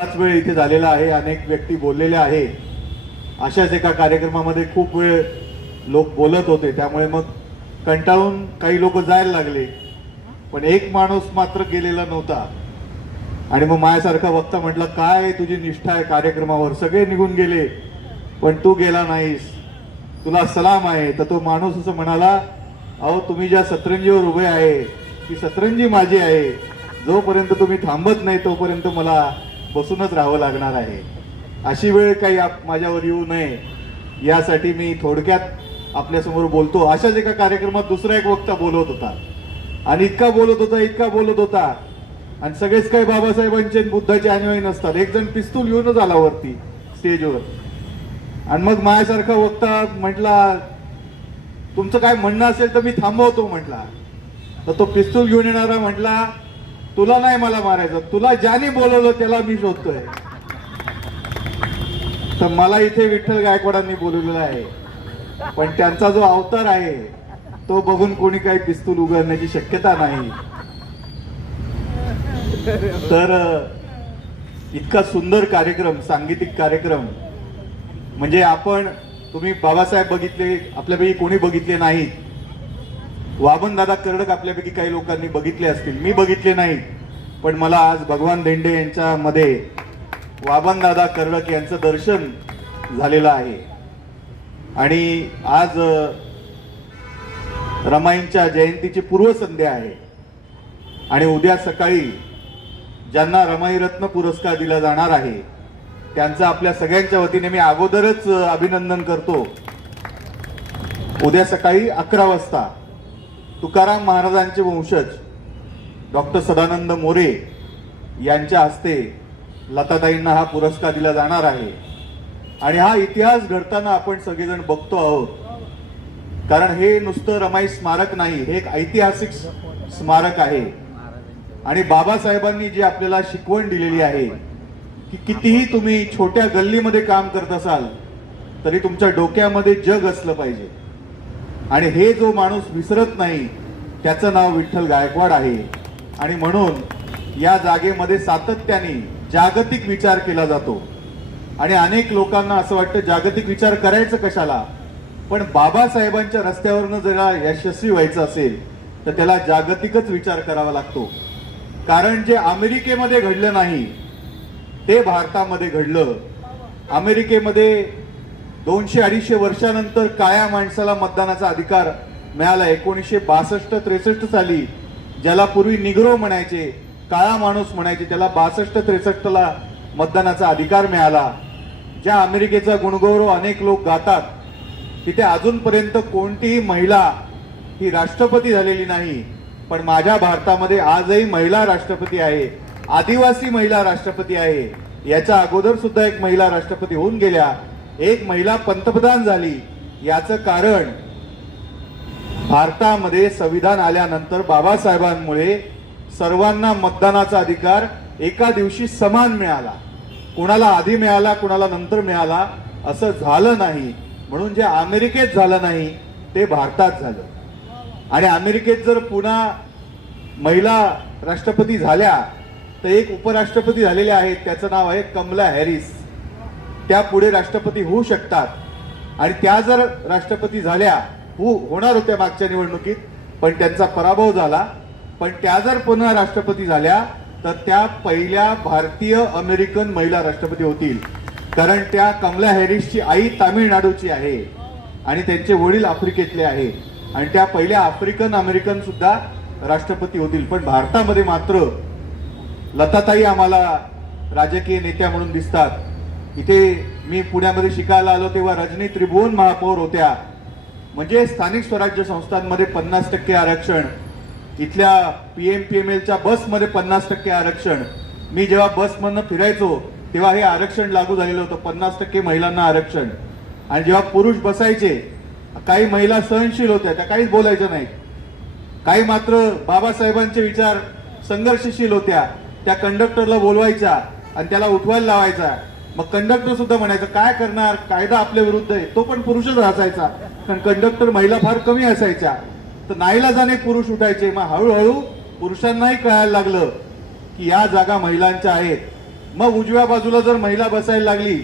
बराच वेळ इथे झालेला आहे अनेक व्यक्ती बोललेल्या आहे. अशाच एका कार्यक्रमामध्ये खूप वेळ लोक बोलत होते त्यामुळे मग कंटाळून काही लोक जायला लागले. पण एक माणूस मात्र गेलेला नव्हता. आणि मग माझ्यासारखा वक्ता म्हटलं काय तुझी निष्ठा आहे कार्यक्रमावर? सगळे निघून गेले. पण तू गेला नाहीस. तुला सलाम आहे. तर तो माणूस असं म्हणाला अहो तुम्ही ज्या सतरंजीवर उभे आहे ती सतरंजी माझी आहे. जोपर्यंत तुम्ही थांबत नाही तोपर्यंत मला बसूनच राहावं लागणार आहे. अशी वेळ काही आप- माझ्यावर येऊ नये. यासाठी मी थोडक्यात आपल्यासमोर बोलतो. अशाच एका कार्यक्रमात दुसरा एक वक्ता बोलत होता. आणि इतका बोलत होता इतका बोलत होता. आणि सगळेच काही बाबासाहेबांचे बुद्धाचे अनुयायी नसतात. एक जण पिस्तूल घेऊनच आला वरती स्टेजवर. आणि मग माझ्यासारखा वक्ता म्हटला तुमचं काय म्हणणं असेल तर मी थांबवतो म्हटला. तर तो पिस्तूल घेऊन येणारा म्हटला तुला नाही मला मारायचं. तुला ज्याने बोलवलं त्याला मी शोधतोय. तर मला इथे विठ्ठल गायकवाडांनी बोलवलेलं आहे. पण त्यांचा जो अवतार आहे तो बघून कोणी काही पिस्तूल उघडण्याची शक्यता नाही. तर इतका सुंदर कार्यक्रम सांगीतिक कार्यक्रम. म्हणजे आपण तुम्ही बाबासाहेब बघितले आपल्यापैकी कोणी बघितले नाहीत. वामन दादा कर्डक आपल्यापैकी काही लोकांनी बघितले असतील. मी बघितले नाही पण मला आज भगवान देंडे यांच्या मध्ये दादा कर्डक यांचं दर्शन झालेलं आहे. आणि आज रमाईंच्या जयंतीची पूर्वसंध्या आहे. आणि उद्या सकाळी ज्यांना रमाई रत्न पुरस्कार दिला जाणार आहे त्यांचं आपल्या सगळ्यांच्या वतीने मी अगोदरच अभिनंदन करतो. उद्या सकाळी अकरा वाजता तुकाराम महाराजांचे वंशज डॉक्टर सदानंद मोरे यांच्या हस्ते लताताईंना हा पुरस्कार दिला जाणार आहे. आणि हा इतिहास घडताना आपण सगळेजण बघतो आहोत. कारण हे नुसतं रमाई स्मारक नाही हे एक ऐतिहासिक स्मारक आहे. आणि बाबासाहेबांनी जी आपल्याला शिकवण दिलेली आहे की कितीही तुम्ही छोट्या गल्लीमध्ये काम करत असाल तरी तुमच्या डोक्यामध्ये जग असलं पाहिजे. आणि हे जो माणूस विसरत नाही त्याचं नाव विठ्ठल गायकवाड आहे. आणि म्हणून या जागेमध्ये सातत्याने जागतिक विचार केला जातो. आणि अनेक लोकांना असं वाटतं जागतिक विचार करायचं कशाला? पण बाबासाहेबांच्या रस्त्यावरनं जरा यशस्वी व्हायचं असेल तर त्याला जागतिकच विचार करावा लागतो. कारण जे अमेरिकेमध्ये घडलं नाही ते भारतामध्ये घडलं. अमेरिकेमध्ये दोनशे अडीचशे वर्षानंतर काळ्या माणसाला मतदानाचा अधिकार मिळाला. एकोणीसशे बासष्ट त्रेसष्ट साली ज्याला पूर्वी निग्रो म्हणायचे काळा माणूस म्हणायचे त्याला बासष्ट त्रेसष्टला मतदानाचा अधिकार मिळाला. ज्या अमेरिकेचा गुणगौरव अनेक लोक गातात तिथे अजूनपर्यंत कोणतीही महिला ही राष्ट्रपती झालेली नाही. पण माझ्या भारतामध्ये आजही महिला राष्ट्रपती आहे. आदिवासी महिला राष्ट्रपती आहे. याच्या अगोदर सुद्धा एक महिला राष्ट्रपती होऊन गेल्या. एक महिला पंतप्रधान झाली. याचं कारण भारतामध्ये संविधान आल्यानंतर बाबासाहेबांमुळे सर्वांना मतदानाचा अधिकार एका दिवशी समान मिळाला. कुणाला आधी मिळाला कुणाला नंतर मिळाला असं झालं नाही. म्हणून जे अमेरिकेत झालं नाही ते भारतात झालं. आणि अमेरिकेत जर पुन्हा महिला राष्ट्रपती झाल्या तर एक उपराष्ट्रपती झालेले आहेत त्याचं नाव आहे कमला हॅरिस. त्या पुढे राष्ट्रपती होऊ शकतात. आणि त्या जर राष्ट्रपती झाल्या हो होणार होत्या मागच्या निवडणुकीत पण त्यांचा पराभव झाला. पण त्या जर पुन्हा राष्ट्रपती झाल्या तर त्या पहिल्या भारतीय अमेरिकन महिला राष्ट्रपती होतील. कारण त्या कमला हॅरिसची आई तामिळनाडूची आहे. आणि त्यांचे वडील आफ्रिकेतले आहे. आणि त्या पहिल्या आफ्रिकन अमेरिकन सुद्धा राष्ट्रपती होतील. पण भारतामध्ये मात्र लताताई आम्हाला राजकीय नेत्या म्हणून दिसतात. इथे मी पुण्यामध्ये शिकायला आलो तेव्हा रजनी त्रिभुवन महापौर होत्या. म्हणजे स्थानिक स्वराज्य संस्थांमध्ये पन्नास टक्के आरक्षण इथल्या पी एम पी एम एलच्या बसमध्ये पन्नास टक्के आरक्षण. मी जेव्हा बसमधनं फिरायचो तेव्हा हे आरक्षण लागू झालेलं होतं पन्नास टक्के महिलांना आरक्षण. आणि जेव्हा पुरुष बसायचे काही महिला सहनशील होत्या त्या काहीच बोलायच्या नाहीत. काही मात्र बाबासाहेबांचे विचार संघर्षशील होत्या त्या कंडक्टरला बोलवायच्या आणि त्याला उठवायला लावायचा. मग कंडक्टर सुद्धा म्हणायचं काय करणार? कायदा आपल्या विरुद्ध आहे. तो पण पुरुषच असायचा. कारण कंडक्टर महिला फार कमी असायच्या. तर नाईलाजाने पुरुष उठायचे. मग हळूहळू पुरुषांनाही कळायला लागलं की या जागा महिलांच्या आहेत. मग उजव्या बाजूला जर महिला बसायला लागली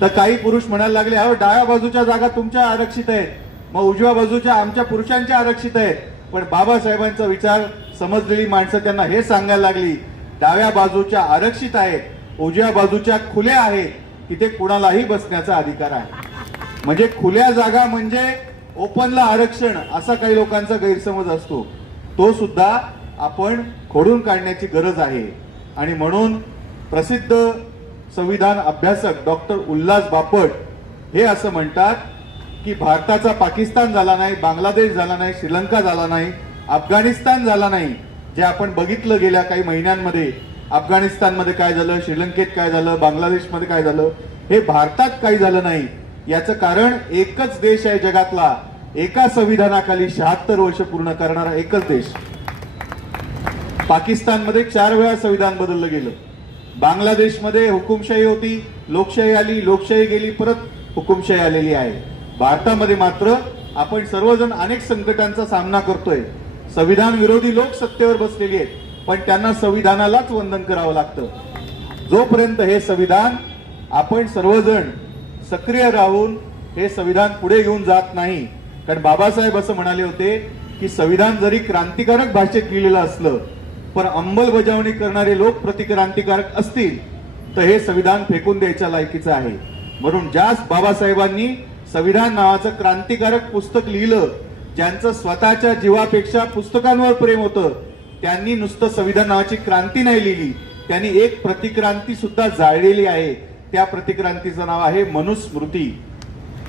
तर काही पुरुष म्हणायला लागले अहो डाव्या बाजूच्या जागा तुमच्या आरक्षित आहेत. मग उजव्या बाजूच्या आमच्या पुरुषांच्या आरक्षित आहेत. पण बाबासाहेबांचा विचार समजलेली माणसं त्यांना हे सांगायला लागली डाव्या बाजूच्या आरक्षित आहेत. उजव्या बाजूच्या खुल्या आहेत तिथे कुणालाही बसण्याचा अधिकार आहे. म्हणजे खुल्या जागा म्हणजे ओपनला आरक्षण असा काही लोकांचा गैरसमज असतो. तो सुद्धा आपण खोडून काढण्याची गरज आहे. आणि म्हणून प्रसिद्ध संविधान अभ्यासक डॉक्टर उल्हास बापट हे असं म्हणतात की भारताचा पाकिस्तान झाला नाही बांगलादेश झाला नाही श्रीलंका झाला नाही अफगाणिस्तान झाला नाही जे आपण बघितलं गेल्या काही महिन्यांमध्ये अफगाणिस्तानमध्ये काय झालं? श्रीलंकेत काय झालं? बांगलादेशमध्ये काय झालं? हे भारतात काही झालं नाही. याचं कारण एकच देश आहे जगातला. एका संविधानाखाली शहात्तर वर्ष पूर्ण करणारा एकच देश. पाकिस्तानमध्ये चार वेळा संविधान बदललं गेलं. बांगलादेशमध्ये हुकुमशाही होती. लोकशाही आली. लोकशाही गेली. परत हुकुमशाही आलेली आहे. भारतामध्ये मात्र आपण सर्वजण अनेक संकटांचा सामना करतोय. संविधान विरोधी लोक सत्तेवर बसलेली आहेत. पण त्यांना संविधानालाच वंदन करावं लागतं. जोपर्यंत हे संविधान आपण सर्वजण सक्रिय राहून हे संविधान पुढे घेऊन जात नाही कारण बाबासाहेब असं म्हणाले होते की संविधान जरी क्रांतिकारक भाषेत लिहिलेलं असलं पण अंमलबजावणी करणारे लोक प्रतिक्रांतिकारक असतील तर हे संविधान फेकून द्यायच्या लायकीचं आहे. म्हणून ज्या बाबासाहेबांनी संविधान नावाचं क्रांतिकारक पुस्तक लिहिलं ज्यांचं स्वतःच्या जीवापेक्षा पुस्तकांवर प्रेम होतं त्यांनी नुसतं संविधान नावाची क्रांती नाही लिहिली. त्यांनी एक प्रतिक्रांती सुद्धा जाळलेली आहे. त्या प्रतिक्रांतीचं नाव आहे मनुस्मृती.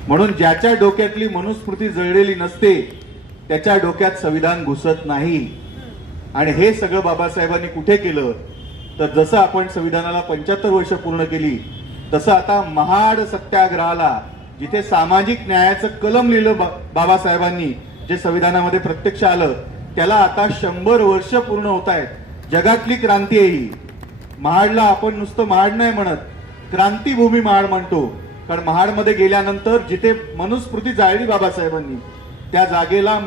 म्हणून ज्याच्या डोक्यातली मनुस्मृती जळलेली नसते त्याच्या डोक्यात संविधान घुसत नाही. आणि हे सगळं बाबासाहेबांनी कुठे केलं? तर जसं आपण संविधानाला पंच्याहत्तर वर्ष पूर्ण केली तसं आता महाड सत्याग्रहाला जिथे सामाजिक न्यायाचं कलम लिहिलं बा- बाबासाहेबांनी जे संविधानामध्ये प्रत्यक्ष आलं त्याला आता शंभर वर्ष पूर्ण होत आहेत. जगातली क्रांती आहे ही. महाडला आपण नुसतं महाड नाही म्हणत क्रांतीभूमी महाड म्हणतो. कारण महाडमध्ये गेल्यानंतर जिथे मनुस्मृती जाळली बाबासाहेबांनी त्या जागेला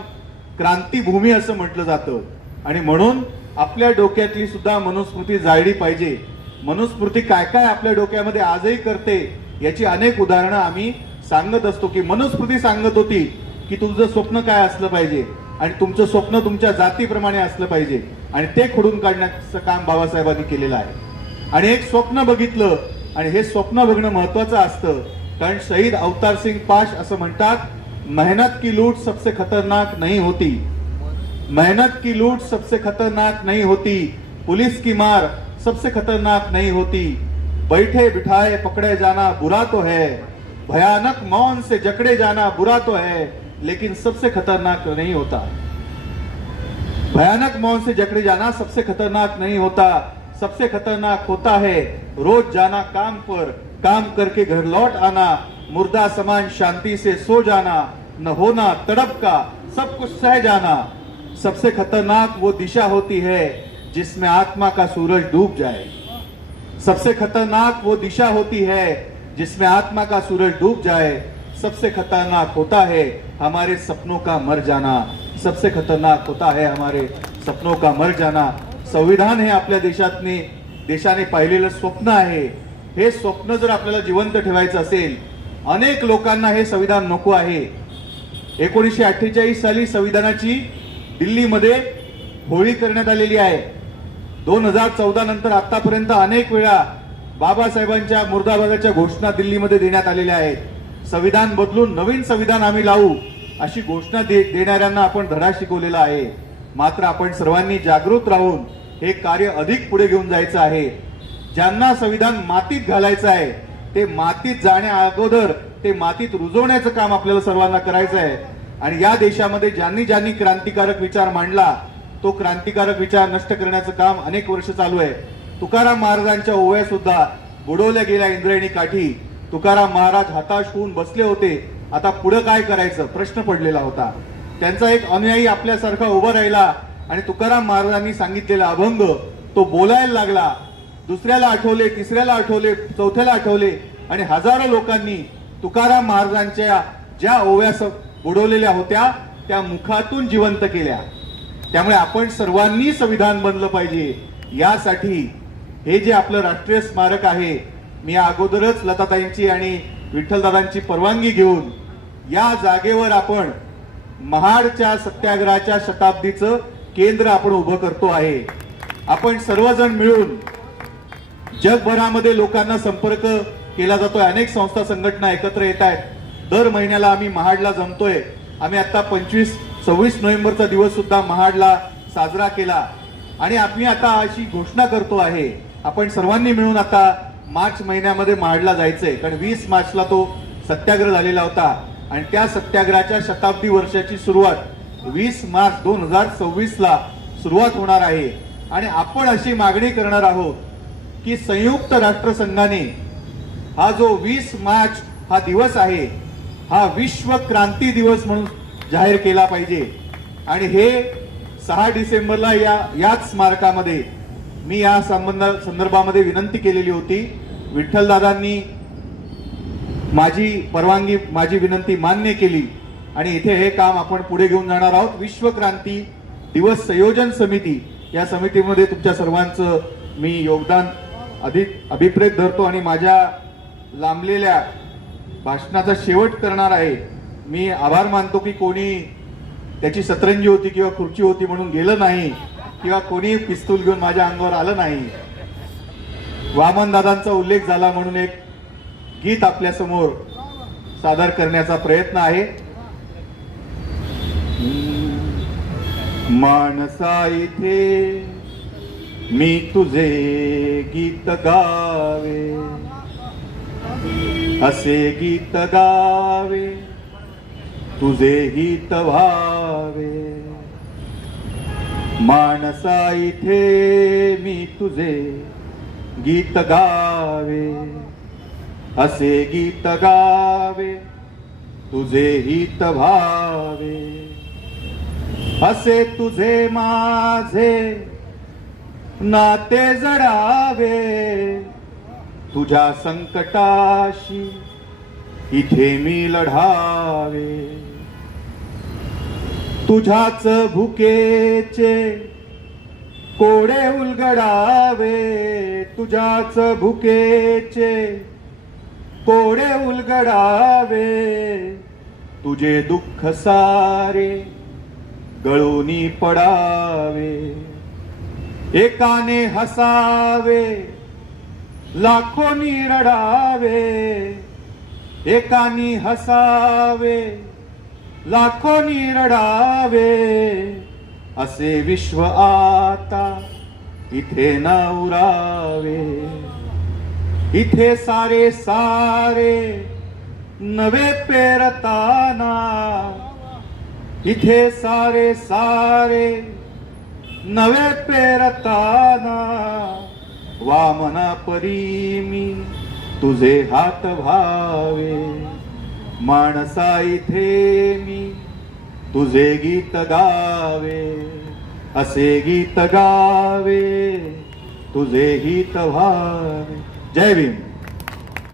क्रांतीभूमी असं म्हटलं जातं. आणि म्हणून आपल्या डोक्यातली सुद्धा मनुस्मृती जाळली पाहिजे. मनुस्मृती काय काय आपल्या डोक्यामध्ये आजही करते याची अनेक उदाहरणं आम्ही सांगत असतो की मनुस्मृती सांगत होती की तुझं स्वप्न काय असलं पाहिजे. आणि तुमचं स्वप्न तुमच्या जातीप्रमाणे असलं पाहिजे. आणि ते खोडून काढण्याचं काम बाबासाहेबांनी केलेलं आहे. आणि एक स्वप्न बघितलं आणि हे स्वप्न बघणं महत्वाचं असतं. कारण शहीद अवतार सिंग पाश असं म्हणतात मेहनत की लूट सबसे खतरनाक नहीं होती. मेहनत की लूट सबसे खतरनाक नहीं होती. पुलिस की मार सबसे खतरनाक नहीं होती. बैठे बिठाए पकड़े जाना बुरा तो है. भयानक मौन से जकड़े जाना बुरा तो है. लेकिन सबसे खतरनाक नहीं होता। भयानक मौन से जकड़े जाना सबसे खतरनाक नहीं होता। सबसे खतरनाक होता है रोज जाना काम पर, काम करके घर लौट आना, मुर्दा समान शांति से सो जाना, न होना तड़प का, सब कुछ सह जाना। सबसे खतरनाक वो दिशा होती है जिसमें आत्मा का सूरज डूब जाए। सबसे खतरनाक वो दिशा होती है जिसमें आत्मा का सूरज डूब जाए। सबसे खतरनाक होता है हमारे सपनों का मर जाना। सबसे खतरनाक होता है हमारे सपनों का मर जाना। संविधान हे आपल्या देशातने देशाने पाहिलेलं स्वप्न आहे। हे स्वप्न जर आपल्याला जिवंत ठेवायचं असेल अनेक लोकांना हे संविधान नको आहे. एकोणीसशे अठ्ठेचाळीस साली संविधानाची दिल्लीमध्ये होळी करण्यात आलेली आहे. दोन हजार चौदा नंतर आतापर्यंत अनेक वेळा बाबासाहेबांच्या मुर्दाबादाच्या घोषणा दिल्लीमध्ये देण्यात आलेल्या आहेत. संविधान बदलून नवीन संविधान आम्ही लावू अशी घोषणा दे देणाऱ्यांना आपण धडा शिकवलेला आहे. मात्र आपण सर्वांनी जागृत राहून हे कार्य अधिक पुढे घेऊन जायचं आहे. ज्यांना संविधान मातीत घालायचं आहे ते मातीत जाण्या अगोदर ते मातीत रुजवण्याचं काम आपल्याला सर्वांना करायचं आहे. आणि या देशामध्ये ज्यांनी ज्यांनी क्रांतिकारक विचार मांडला तो क्रांतिकारक विचार नष्ट करण्याचं काम अनेक वर्ष चालू आहे. तुकाराम महाराजांच्या ओव्या सुद्धा बुडवल्या गेल्या इंद्रायणी काठी. तुकाराम महाराज हताश होऊन बसले होते. आता पुढे काय करायचं? प्रश्न पडलेला होता. त्यांचा एक अनुयायी आपल्यासारखा उभा राहिला आणि तुकाराम महाराजांनी सांगितलेला अभंग तो बोलायला लागला. दुसऱ्याला आठवले तिसऱ्याला आठवले चौथ्याला आठवले आणि हजारो लोकांनी तुकाराम महाराजांच्या ज्या ओव्यास बुडवलेल्या होत्या त्या मुखातून जिवंत केल्या. त्यामुळे आपण सर्वांनी संविधान बनलं पाहिजे. यासाठी हे जे आपलं राष्ट्रीय स्मारक आहे मी अगोदरच लताताईंची आणि विठ्ठलदादांची परवानगी घेऊन या जागेवर आपण महाडच्या सत्याग्रहाच्या शताब्दीचं केंद्र आपण उभं करतो आहे. आपण सर्वजण मिळून जगभरामध्ये लोकांना संपर्क केला जातोय. अनेक संस्था संघटना एकत्र येत आहेत. दर महिन्याला आम्ही महाडला जमतोय. आम्ही आता पंचवीस सव्वीस नोव्हेंबरचा दिवस सुद्धा महाडला साजरा केला. आणि आम्ही आता अशी घोषणा करतो आहे. आपण सर्वांनी मिळून आता मार्च महिन्यामध्ये महाडला जायचंय. कारण वीस मार्चला तो सत्याग्रह झालेला होता. आणि त्या सत्याग्रहाच्या शताब्दी वर्षाची सुरुवात वीस मार्च दोन हजार सव्वीसला सुरुवात होणार आहे. आणि आपण अशी मागणी करणार आहोत की संयुक्त राष्ट्रसंघाने हा जो वीस मार्च हा दिवस आहे हा विश्व क्रांती दिवस म्हणून जाहीर केला पाहिजे. आणि हे सहा डिसेंबरला या याच स्मारकामध्ये मी या संबंध संदर्भामध्ये विनंती केलेली होती. विठ्ठलदादांनी माझी परवानगी माझी विनंती मान्य केली आणि इथे हे काम आपण पुढे घेऊन जाणार आहोत. विश्वक्रांती दिवस संयोजन समिती या समितीमध्ये तुमच्या सर्वांचं मी योगदान अधिक अभिप्रेत धरतो आणि माझ्या लांबलेल्या भाषणाचा शेवट करणार आहे. मी आभार मानतो की कोणी त्याची सतरंजी होती किंवा खुर्ची होती म्हणून गेलं नाही. किंवा कोणी पिस्तूल घेऊन माझ्या अंगावर आलं नाही. वामन दादांचा उल्लेख झाला म्हणून एक गीत आपल्यासमोर सादर करण्याचा प्रयत्न आहे. माणसा इथे मी तुझे गीत गावे. असे गीत गावे. तुझे हित व्हा. माणसा इथे मी तुझे गीत गावे. असे गीत गावे तुझे हित भावे. असे तुझे माझे नाते जडावे. तुझ्या संकटाशी इथे मी लढावे. तुझ्याच भुकेचे कोडे उलगडावे तुझ्याच भुकेचे कोडे उलगडावे तुझे दुःख सारे गळूनी पडावे एकाने हसावे लाखोनी रडावे एकानी हसावे. लाखो निरडावे असे विश्व आता इथे न उरावे इथे सारे सारे नवे पेरताना इथे सारे सारे नवे पेरताना वामना परी मी तुझे हात व्हावे. माणसा इथे मी तुझे गीत गावे असे गीत गावे तुझे हित व्हावे. जय भीम.